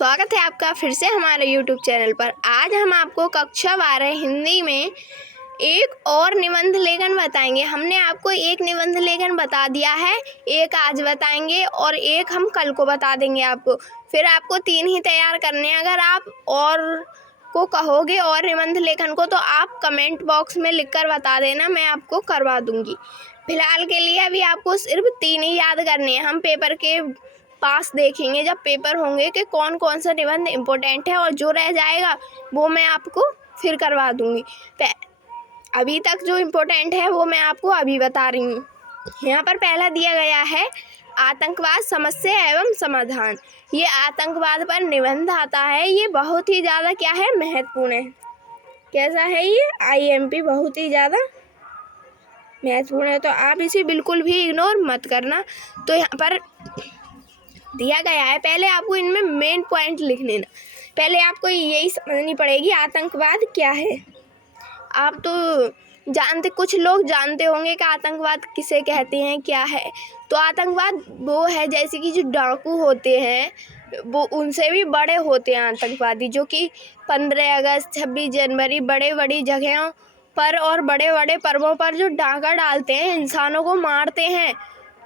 स्वागत है आपका फिर से हमारे YouTube चैनल पर। आज हम आपको कक्षा 12 हिंदी में एक और निबंध लेखन बताएंगे। हमने आपको एक निबंध लेखन बता दिया है, एक आज बताएंगे और एक हम कल को बता देंगे आपको। फिर आपको 3 ही तैयार करने हैं। अगर आप और को कहोगे और निबंध लेखन को तो आप कमेंट बॉक्स में लिखकर बता देना, मैं आपको करवा दूंगी। फिलहाल के लिए अभी आपको सिर्फ 3 ही याद करने हैं। हम पेपर के पास देखेंगे जब पेपर होंगे कि कौन कौन सा निबंध इम्पोर्टेंट है और जो रह जाएगा वो मैं आपको फिर करवा दूंगी। अभी तक जो इम्पोर्टेंट है वो मैं आपको अभी बता रही हूँ। यहाँ पर पहला दिया गया है आतंकवाद समस्या एवं समाधान। ये आतंकवाद पर निबंध आता है। ये बहुत ही ज़्यादा क्या है, महत्वपूर्ण है। कैसा है ये, IMP बहुत ही ज़्यादा महत्वपूर्ण है, तो आप इसे बिल्कुल भी इग्नोर मत करना। तो यहाँ पर दिया गया है, पहले आपको इनमें मेन पॉइंट लिख लेना। पहले आपको यही समझनी पड़ेगी आतंकवाद क्या है। आप तो जानते, कुछ लोग जानते होंगे कि आतंकवाद किसे कहते हैं, क्या है। तो आतंकवाद वो है जैसे कि जो डाकू होते हैं वो उनसे भी बड़े होते हैं आतंकवादी, जो कि 15 अगस्त 26 जनवरी बड़ी जगहों पर और बड़े बड़े पर्वों पर जो डाका डालते हैं, इंसानों को मारते हैं,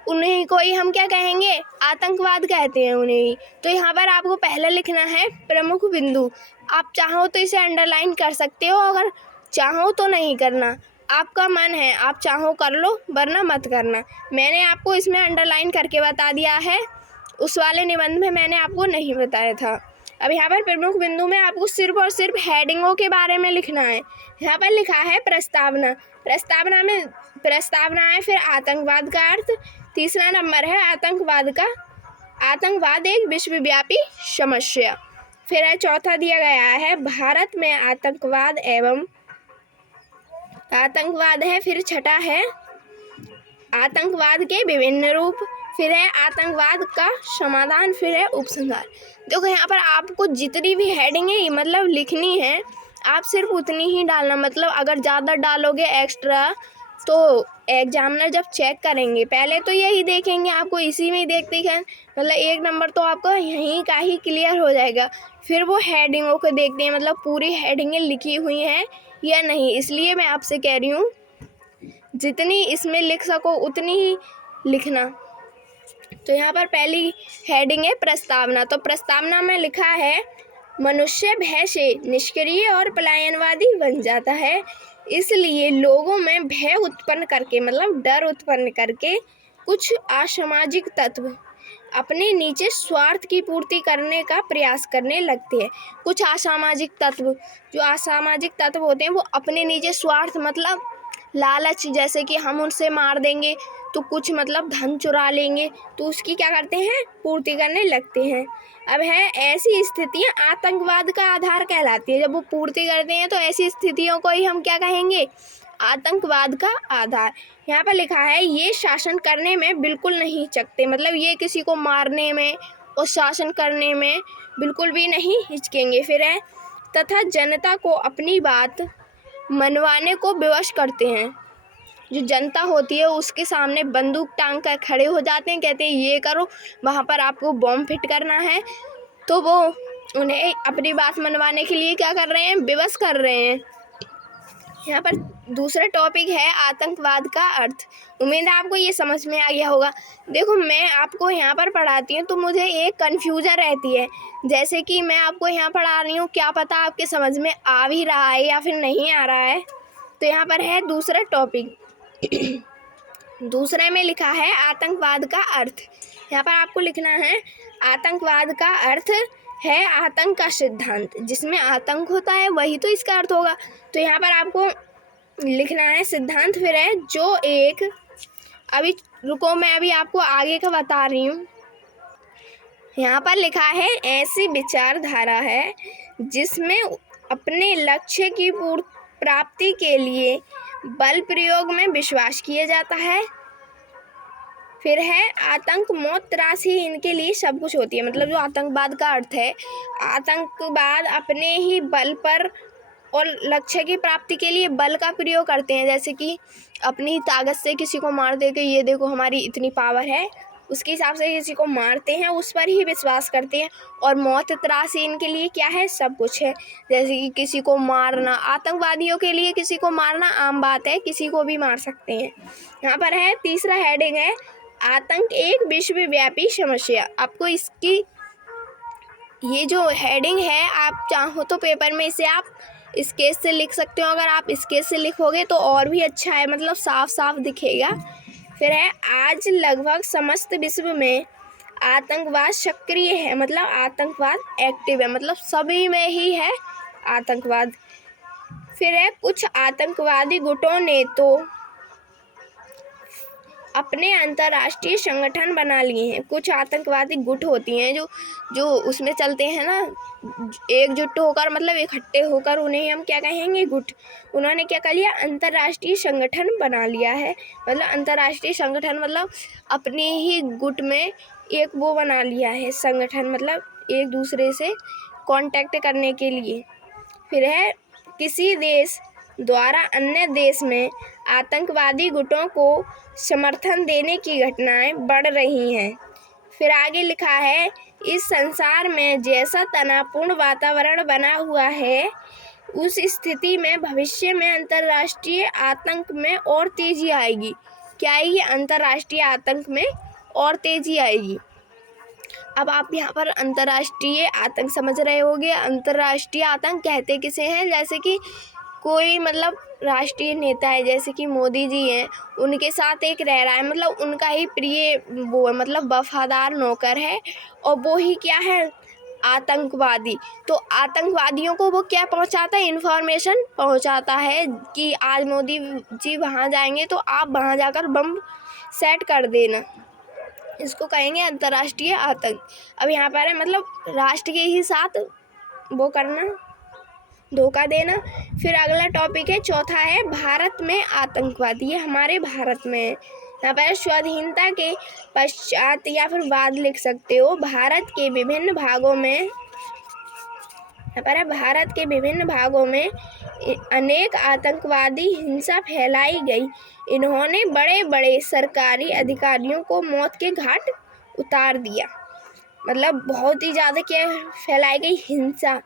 उन्हीं को ही हम क्या कहेंगे, आतंकवाद कहते हैं उन्हें ही। तो यहाँ पर आपको पहले लिखना है प्रमुख बिंदु। आप चाहो तो इसे अंडरलाइन कर सकते हो, अगर चाहो तो नहीं करना, आपका मन है। आप चाहो कर लो वरना मत करना। मैंने आपको इसमें अंडरलाइन करके बता दिया है, उस वाले निबंध में मैंने आपको नहीं बताया था। अब यहाँ पर प्रमुख बिंदु में आपको सिर्फ और सिर्फ हेडिंगों के बारे में लिखना है। यहाँ पर लिखा है प्रस्तावना। प्रस्तावना है, फिर आतंकवाद का अर्थ, तीसरा नंबर है आतंकवाद एक विश्वव्यापी समस्या। फिर है चौथा दिया गया है भारत में आतंकवाद है। फिर छठा है आतंकवाद के विभिन्न रूप। फिर है आतंकवाद का समाधान। फिर है उपसंहार। देखो यहाँ पर आपको जितनी भी हेडिंग है मतलब लिखनी है, आप सिर्फ उतनी ही डालना। मतलब अगर ज़्यादा डालोगे एक्स्ट्रा तो एग्जामिनर जब चेक करेंगे पहले तो यही देखेंगे, आपको इसी में ही देखते हैं, मतलब 1 नंबर तो आपको यहीं का ही क्लियर हो जाएगा। फिर वो हेडिंगों को देखते हैं, मतलब पूरी हेडिंगें लिखी हुई हैं या नहीं। इसलिए मैं आपसे कह रही हूँ जितनी इसमें लिख सको उतनी ही लिखना। तो यहाँ पर पहली हेडिंग है प्रस्तावना। तो प्रस्तावना में लिखा है मनुष्य भय से निष्क्रिय और पलायनवादी बन जाता है, इसलिए लोगों में भय उत्पन्न करके, मतलब डर उत्पन्न करके, कुछ असामाजिक तत्व अपने नीचे स्वार्थ की पूर्ति करने का प्रयास करने लगते हैं। कुछ असामाजिक तत्व, जो असामाजिक तत्व होते हैं वो अपने नीचे स्वार्थ मतलब लालच, जैसे कि हम उनसे मार देंगे तो कुछ मतलब धन चुरा लेंगे, तो उसकी क्या करते हैं, पूर्ति करने लगते हैं। अब है ऐसी स्थितियां आतंकवाद का आधार कहलाती है। जब वो पूर्ति करते हैं तो ऐसी स्थितियों को ही हम क्या कहेंगे, आतंकवाद का आधार। यहाँ पर लिखा है ये शासन करने में बिल्कुल नहीं चकते, मतलब ये किसी को मारने में और शासन करने में बिल्कुल भी नहीं हिचकेंगे। फिर है तथा जनता को अपनी बात मनवाने को विवश करते हैं। जो जनता होती है उसके सामने बंदूक टांग कर खड़े हो जाते हैं, कहते हैं ये करो, वहाँ पर आपको बॉम्ब फिट करना है, तो वो उन्हें अपनी बात मनवाने के लिए क्या कर रहे हैं, विवश कर रहे हैं। यहाँ पर दूसरा टॉपिक है आतंकवाद का अर्थ। उम्मीद है आपको ये समझ में आ गया होगा। देखो मैं आपको यहाँ पर पढ़ाती हूँ तो मुझे एक कन्फ्यूजन रहती है, जैसे कि मैं आपको यहाँ पढ़ा रही हूँ, क्या पता आपके समझ में आ भी रहा है या फिर नहीं आ रहा है। तो यहाँ पर है दूसरा टॉपिक। दूसरे में लिखा है आतंकवाद का अर्थ। यहाँ पर आपको लिखना है आतंकवाद का अर्थ है आतंक का सिद्धांत। जिसमें आतंक होता है वही तो इसका अर्थ होगा। तो यहाँ पर आपको लिखना है सिद्धांत। फिर है जो एक, अभी रुको मैं अभी आपको आगे का बता रही हूँ। यहाँ पर लिखा है ऐसी विचारधारा है जिसमें अपने लक्ष्य की प्राप्ति के लिए बल प्रयोग में विश्वास किया जाता है। फिर है आतंक मौत त्रास ही इनके लिए सब कुछ होती है। मतलब जो आतंकवाद का अर्थ है, आतंकवाद अपने ही बल पर और लक्ष्य की प्राप्ति के लिए बल का प्रयोग करते हैं, जैसे कि अपनी ताकत से किसी को मार दे के ये देखो हमारी इतनी पावर है, उसके हिसाब से किसी को मारते हैं, उस पर ही विश्वास करते हैं। और मौत त्रास इनके लिए क्या है, सब कुछ है। जैसे कि किसी को मारना, आतंकवादियों के लिए किसी को मारना आम बात है, किसी को भी मार सकते हैं। यहाँ पर है तीसरा हेडिंग है आतंक एक विश्वव्यापी समस्या। आपको इसकी ये जो हेडिंग है, आप चाहो तो पेपर में इसे आप स्केच से लिख सकते हो। अगर आप स्केच से लिखोगे तो और भी अच्छा है, मतलब साफ साफ दिखेगा। फिर है आज लगभग समस्त विश्व में आतंकवाद सक्रिय है, मतलब आतंकवाद एक्टिव है, मतलब सभी में ही है आतंकवाद। फिर है कुछ आतंकवादी गुटों ने तो अपने अंतर्राष्ट्रीय संगठन बना लिए हैं। कुछ आतंकवादी गुट होती हैं जो उसमें चलते हैं ना, एकजुट होकर, मतलब इकट्ठे होकर, उन्हें हम क्या कहेंगे, गुट। उन्होंने क्या कर लिया, अंतर्राष्ट्रीय संगठन बना लिया है। मतलब अंतर्राष्ट्रीय संगठन मतलब अपने ही गुट में एक वो बना लिया है संगठन, मतलब एक दूसरे से कांटेक्ट करने के लिए। फिर है किसी देश द्वारा अन्य देश में आतंकवादी गुटों को समर्थन देने की घटनाएं बढ़ रही हैं। फिर आगे लिखा है इस संसार में जैसा तनावपूर्ण वातावरण बना हुआ है, उस स्थिति में भविष्य में अंतर्राष्ट्रीय आतंक में और तेजी आएगी। क्या आएगी, अंतर्राष्ट्रीय आतंक में और तेजी आएगी। अब आप यहाँ पर अंतर्राष्ट्रीय आतंक समझ रहे होंगे। अंतर्राष्ट्रीय आतंक कहते किसे हैं, जैसे कि कोई मतलब राष्ट्रीय नेता है, जैसे कि मोदी जी हैं, उनके साथ एक रह रहा है, मतलब उनका ही प्रिय वो है, मतलब वफादार नौकर है, और वो ही क्या है, आतंकवादी। तो आतंकवादियों को वो क्या पहुंचाता है, इन्फॉर्मेशन पहुंचाता है कि आज मोदी जी वहाँ जाएंगे तो आप वहाँ जाकर बम सेट कर देना। इसको कहेंगे अंतर्राष्ट्रीय आतंक। अब यहाँ पर है मतलब राष्ट्र के ही साथ वो करना, धोखा देना। फिर अगला टॉपिक है, चौथा है भारत में आतंकवाद। ये हमारे भारत में है। यहाँ पर स्वाधीनता के पश्चात या फिर बाद लिख सकते हो। भारत के विभिन्न भागों में, यहाँ पर भारत के विभिन्न भागों में अनेक आतंकवादी हिंसा फैलाई गई। इन्होंने बड़े बड़े सरकारी अधिकारियों को मौत के घाट उतार दिया। मतलब बहुत ही ज़्यादा क्या फैलाई गई, हिंसा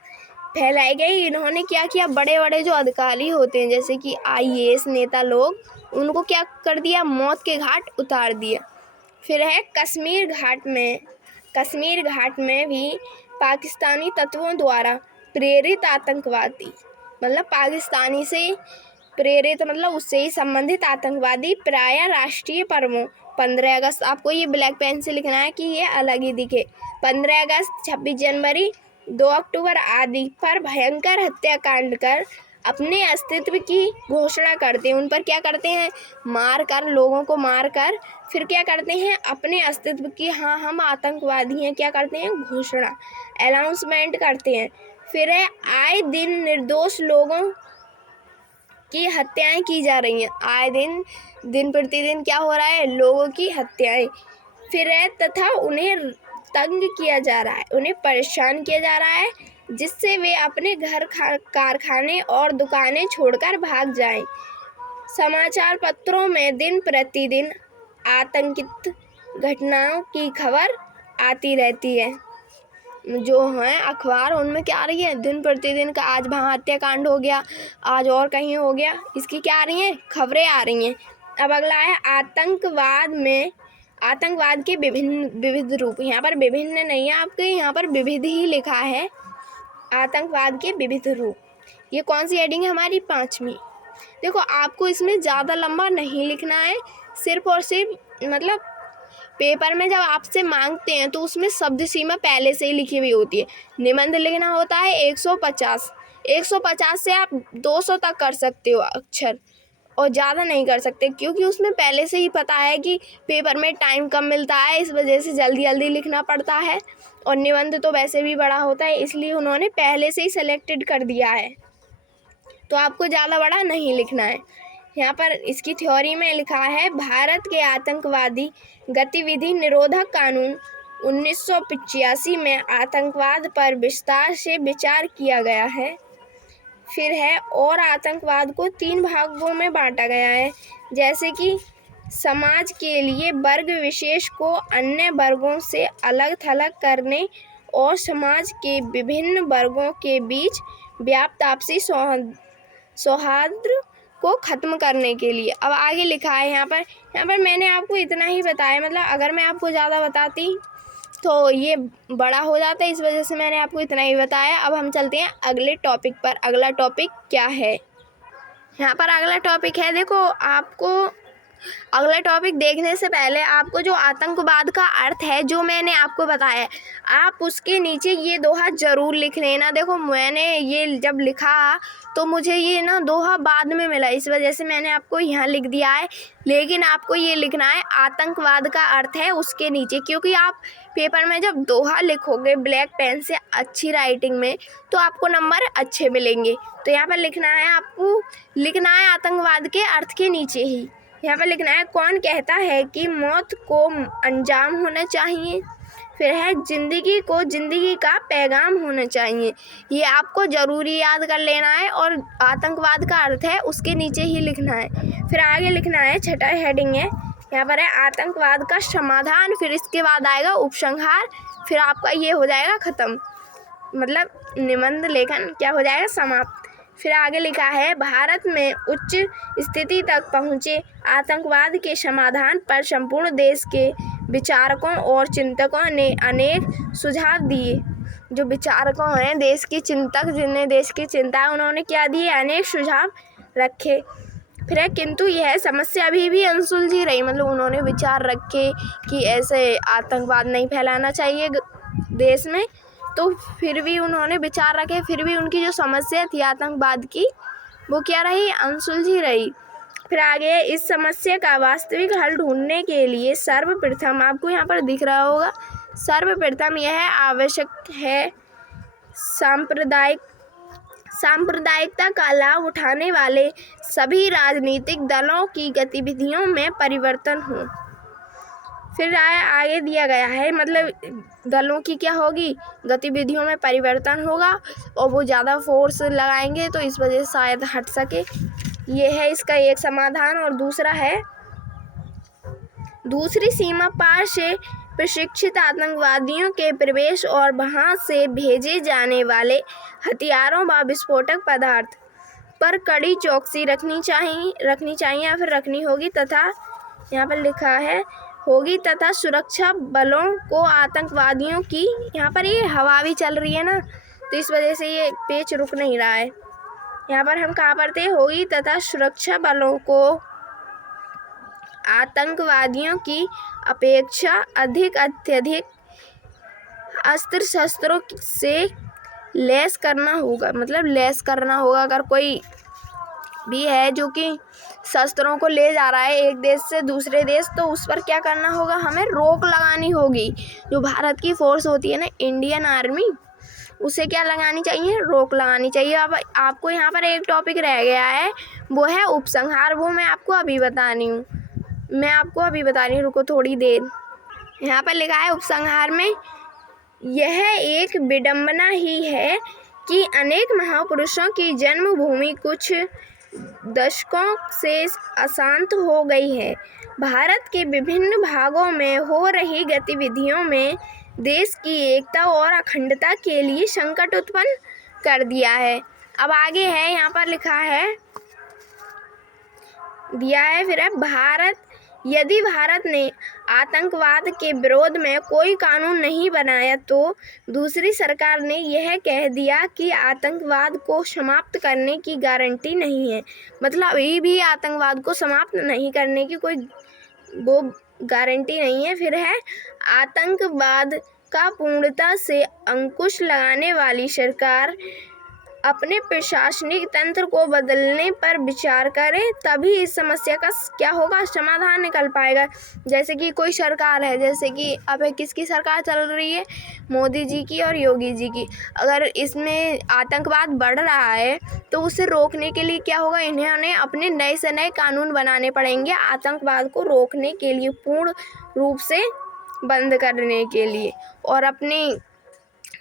फैलाई गई। इन्होंने क्या किया, बड़े बड़े जो अधिकारी होते हैं जैसे कि IAS नेता लोग, उनको क्या कर दिया, मौत के घाट उतार दिया। फिर है कश्मीर घाट में भी पाकिस्तानी तत्वों द्वारा प्रेरित आतंकवादी, मतलब पाकिस्तानी से प्रेरित मतलब उससे ही संबंधित आतंकवादी प्रायः राष्ट्रीय पर्वों 15 अगस्त, आपको ये ब्लैक पेन से लिखना है कि ये अलग ही दिखे, 15 अगस्त, 26 जनवरी, 2 अक्टूबर आदि पर भयंकर हत्याकांड कर अपने अस्तित्व की घोषणा करते हैं। उन पर क्या करते हैं, मार कर, लोगों को मार कर फिर क्या करते हैं, अपने अस्तित्व की, हाँ हम आतंकवादी हैं, क्या करते हैं, घोषणा, अनाउंसमेंट करते हैं। फिर है आए दिन निर्दोष लोगों की हत्याएं की जा रही हैं। आए दिन प्रतिदिन क्या हो रहा है, लोगों की हत्याएं। फिर है तथा उन्हें तंग किया जा रहा है, उन्हें परेशान किया जा रहा है, जिससे वे अपने घर, कारखाने और दुकानें छोड़कर भाग जाएं। समाचार पत्रों में दिन प्रतिदिन आतंकित घटनाओं की खबर आती रहती है। जो हैं अखबार, उनमें क्या आ रही है, दिन प्रतिदिन का, आज वहाँ हत्याकांड हो गया, आज और कहीं हो गया, इसकी क्या आ रही हैं, खबरें आ रही हैं। अब अगला है आतंकवाद के विविध रूप। यहाँ पर विभिन्न नहीं है, आपके यहाँ पर विविध ही लिखा है। आतंकवाद के विविध रूप, ये कौन सी हेडिंग है हमारी, 5वीं। देखो आपको इसमें ज़्यादा लंबा नहीं लिखना है, सिर्फ और सिर्फ मतलब पेपर में जब आपसे मांगते हैं तो उसमें शब्द सीमा पहले से ही लिखी हुई होती है। निबंध लिखना होता है 150 से आप 200 तक कर सकते हो अक्षर, और ज़्यादा नहीं कर सकते, क्योंकि उसमें पहले से ही पता है कि पेपर में टाइम कम मिलता है, इस वजह से जल्दी जल्दी लिखना पड़ता है। और निबंध तो वैसे भी बड़ा होता है, इसलिए उन्होंने पहले से ही सेलेक्टेड कर दिया है, तो आपको ज़्यादा बड़ा नहीं लिखना है। यहाँ पर इसकी थ्योरी में लिखा है, भारत के आतंकवादी गतिविधि निरोधक कानून 1985 में आतंकवाद पर विस्तार से विचार किया गया है। फिर है और आतंकवाद को 3 भागों में बांटा गया है, जैसे कि समाज के लिए वर्ग विशेष को अन्य वर्गों से अलग थलग करने और समाज के विभिन्न वर्गों के बीच व्याप्त आपसी सौहार्द को ख़त्म करने के लिए। अब आगे लिखा है यहाँ पर मैंने आपको इतना ही बताया, मतलब अगर मैं आपको ज़्यादा बताती तो ये बड़ा हो जाता है, इस वजह से मैंने आपको इतना ही बताया। अब हम चलते हैं अगले टॉपिक पर। अगला टॉपिक क्या है? यहाँ पर अगला टॉपिक है, देखो आपको अगला टॉपिक देखने से पहले आपको जो आतंकवाद का अर्थ है जो मैंने आपको बताया, आप उसके नीचे ये दोहा ज़रूर लिख लेना। देखो मैंने ये जब लिखा तो मुझे ये ना दोहा बाद में मिला, इस वजह से मैंने आपको यहाँ लिख दिया है, लेकिन आपको ये लिखना है आतंकवाद का अर्थ है उसके नीचे, क्योंकि आप पेपर में जब दोहा लिखोगे ब्लैक पेन से अच्छी राइटिंग में तो आपको नंबर अच्छे मिलेंगे। तो यहाँ पर लिखना है, आपको लिखना है आतंकवाद के अर्थ के नीचे ही। यहाँ पर लिखना है, कौन कहता है कि मौत को अंजाम होना चाहिए? फिर है, जिंदगी को जिंदगी का पैगाम होना चाहिए। ये आपको ज़रूरी याद कर लेना है और आतंकवाद का अर्थ है उसके नीचे ही लिखना है। फिर आगे लिखना है, छठा हेडिंग है यहाँ पर है आतंकवाद का समाधान, फिर इसके बाद आएगा उपसंहार, फिर आपका ये हो जाएगा ख़त्म, मतलब निबंध लेखन क्या हो जाएगा, समाप्त। फिर आगे लिखा है, भारत में उच्च स्थिति तक पहुँचे आतंकवाद के समाधान पर संपूर्ण देश के विचारकों और चिंतकों ने अनेक सुझाव दिए। जो विचारकों हैं, देश के चिंतक, जिन्हें देश की चिंता है, उन्होंने क्या दिए, अनेक सुझाव रखे। फिर है, किंतु यह समस्या अभी भी अनसुलझी रही, मतलब उन्होंने विचार रखे कि ऐसे आतंकवाद नहीं फैलाना चाहिए देश में, तो फिर भी उन्होंने विचार रखे, फिर भी उनकी जो समस्या थी आतंकवाद की वो क्या रही, अनसुलझी रही। फिर आगे, इस समस्या का वास्तविक हल ढूंढने के लिए सर्वप्रथम, आपको यहाँ पर दिख रहा होगा, सर्वप्रथम यह आवश्यक है सांप्रदायिकता का लाभ उठाने वाले सभी राजनीतिक दलों की गतिविधियों में परिवर्तन हो। फिर आगे दिया गया है, मतलब दलों की क्या होगी, गतिविधियों में परिवर्तन होगा और वो ज़्यादा फोर्स लगाएंगे तो इस वजह से शायद हट सके। ये है इसका एक समाधान। और दूसरा है, दूसरी सीमा पार से प्रशिक्षित आतंकवादियों के प्रवेश और वहां से भेजे जाने वाले हथियारों व विस्फोटक पदार्थ पर कड़ी चौकसी रखनी चाहिए या फिर रखनी होगी, तथा यहाँ पर लिखा है होगी, तथा सुरक्षा बलों को आतंकवादियों की, यहाँ पर ये हवा भी चल रही है ना तो इस वजह से ये पेज रुक नहीं रहा है। यहाँ पर हम कहाँ पढ़ते हैं, होगी तथा सुरक्षा बलों को आतंकवादियों की अपेक्षा अत्यधिक अस्त्र शस्त्रों से लैस करना होगा, मतलब लैस करना होगा। अगर कोई भी है जो कि शस्त्रों को ले जा रहा है एक देश से दूसरे देश, तो उस पर क्या करना होगा, हमें रोक लगानी होगी। जो भारत की फोर्स होती है ना, इंडियन आर्मी, उसे क्या लगानी चाहिए, रोक लगानी चाहिए। अब आपको यहाँ पर एक टॉपिक रह गया है, वो है उपसंहार, वो मैं आपको अभी बता रही हूँ, रुको थोड़ी देर। यहाँ पर लिखा है, उपसंहार में यह एक विडंबना ही है कि अनेक महापुरुषों की जन्मभूमि कुछ दशकों से अशांत हो गई है। भारत के विभिन्न भागों में हो रही गतिविधियों में देश की एकता और अखंडता के लिए संकट उत्पन्न कर दिया है। अब आगे है, यहाँ पर लिखा है, दिया है, फिर है, यदि भारत ने आतंकवाद के विरोध में कोई कानून नहीं बनाया तो दूसरी सरकार ने यह कह दिया कि आतंकवाद को समाप्त करने की गारंटी नहीं है, मतलब अभी भी आतंकवाद को समाप्त नहीं करने की कोई वो गारंटी नहीं है। फिर है, आतंकवाद का पूर्णता से अंकुश लगाने वाली सरकार अपने प्रशासनिक तंत्र को बदलने पर विचार करें, तभी इस समस्या का क्या होगा, समाधान निकल पाएगा। जैसे कि कोई सरकार है, जैसे कि अब किसकी सरकार चल रही है, मोदी जी की और योगी जी की, अगर इसमें आतंकवाद बढ़ रहा है तो उसे रोकने के लिए क्या होगा, इन्हें अपने नए से नए कानून बनाने पड़ेंगे आतंकवाद को रोकने के लिए, पूर्ण रूप से बंद करने के लिए। और अपनी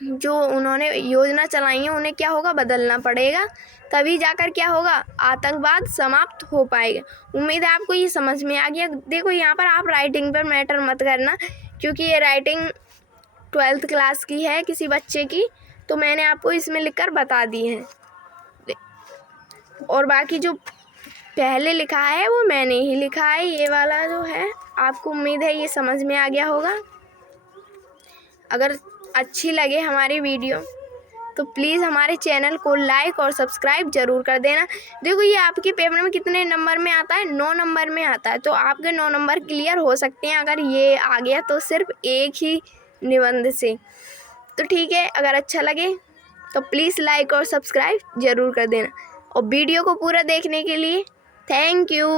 जो उन्होंने योजना चलाई है उन्हें क्या होगा, बदलना पड़ेगा, तभी जाकर क्या होगा, आतंकवाद समाप्त हो पाएगा। उम्मीद है आपको ये समझ में आ गया। देखो यहाँ पर आप राइटिंग पर मैटर मत करना, क्योंकि ये राइटिंग 12th क्लास की है किसी बच्चे की, तो मैंने आपको इसमें लिखकर बता दी है, और बाकी जो पहले लिखा है वो मैंने ही लिखा है। ये वाला जो है आपको उम्मीद है ये समझ में आ गया होगा। अगर अच्छी लगे हमारी वीडियो तो प्लीज़ हमारे चैनल को लाइक और सब्सक्राइब ज़रूर कर देना। देखो ये आपके पेपर में कितने नंबर में आता है, 9 नंबर में आता है, तो आपके 9 नंबर क्लियर हो सकते हैं अगर ये आ गया तो सिर्फ एक ही निबंध से। तो ठीक है, अगर अच्छा लगे तो प्लीज़ लाइक और सब्सक्राइब ज़रूर कर देना, और वीडियो को पूरा देखने के लिए थैंक यू।